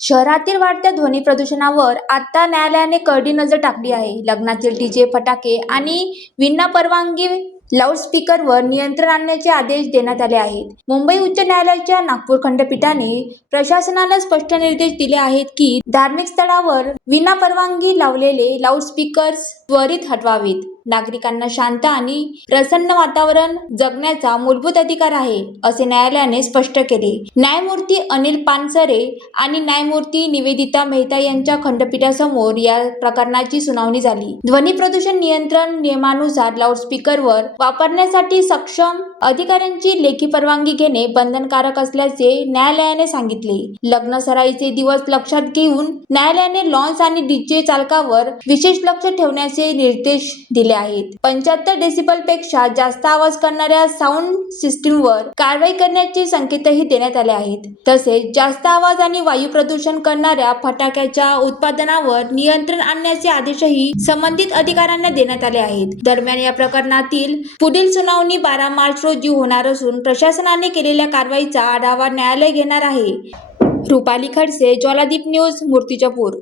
शहरातील वाढत्या ध्वनी प्रदूषणावर आता न्यायालयाने करडी नजर टाकली आहे. लग्नातील डीजे, फटाके आणि विना परवानगी लाऊडस्पीकरवर नियंत्रण आणण्याचे आदेश देण्यात आले आहेत. मुंबई उच्च न्यायालयाच्या नागपूर खंडपीठाने प्रशासनाला स्पष्ट निर्देश दिले आहेत की धार्मिक स्थळावर विनापरवानगी लावलेले लाऊडस्पीकर्स त्वरित हटवावेत. नागरिकांना शांत आणि प्रसन्न वातावरण जगण्याचा मूलभूत अधिकार आहे, असे न्यायालयाने स्पष्ट केले. न्यायमूर्ती अनिल पानसरे आणि न्यायमूर्ती निवेदिता मेहता यांच्या खंडपीठासमोर या प्रकरणाची सुनावणी झाली. ध्वनी प्रदूषण नियंत्रण नियमानुसार लाऊडस्पीकरवर वापरण्यासाठी सक्षम अधिकाऱ्यांची लेखी परवानगी घेणे बंधनकारक असल्याचे न्यायालयाने सांगितले. लग्न सराईचे दिवस लक्षात घेऊन न्यायालयाने लॉन्स आणि डीजे चालकावर विशेष लक्ष ठेवण्याचे निर्देश दिले आहेत. 75 डेसिबल पेक्षा जास्त आवाज करणाऱ्या साऊंड सिस्टीमवर कारवाई करण्याचे संकेतही देण्यात आले आहेत. तसेच जास्त आवाज आणि वायू प्रदूषण करणाऱ्या फटाक्याच्या उत्पादनावर नियंत्रण आणण्याचे आदेशही संबंधित अधिकाऱ्यांना देण्यात आले आहेत. दरम्यान या प्रकरणातील पुढील सुनावणी 12 मार्च रोजी होणार असून प्रशासनाने केलेल्या कारवाईचा आढावा न्यायालय घेणार आहे. रुपाली खडसे, ज्वालादीप न्यूज, मूर्तिजापूर.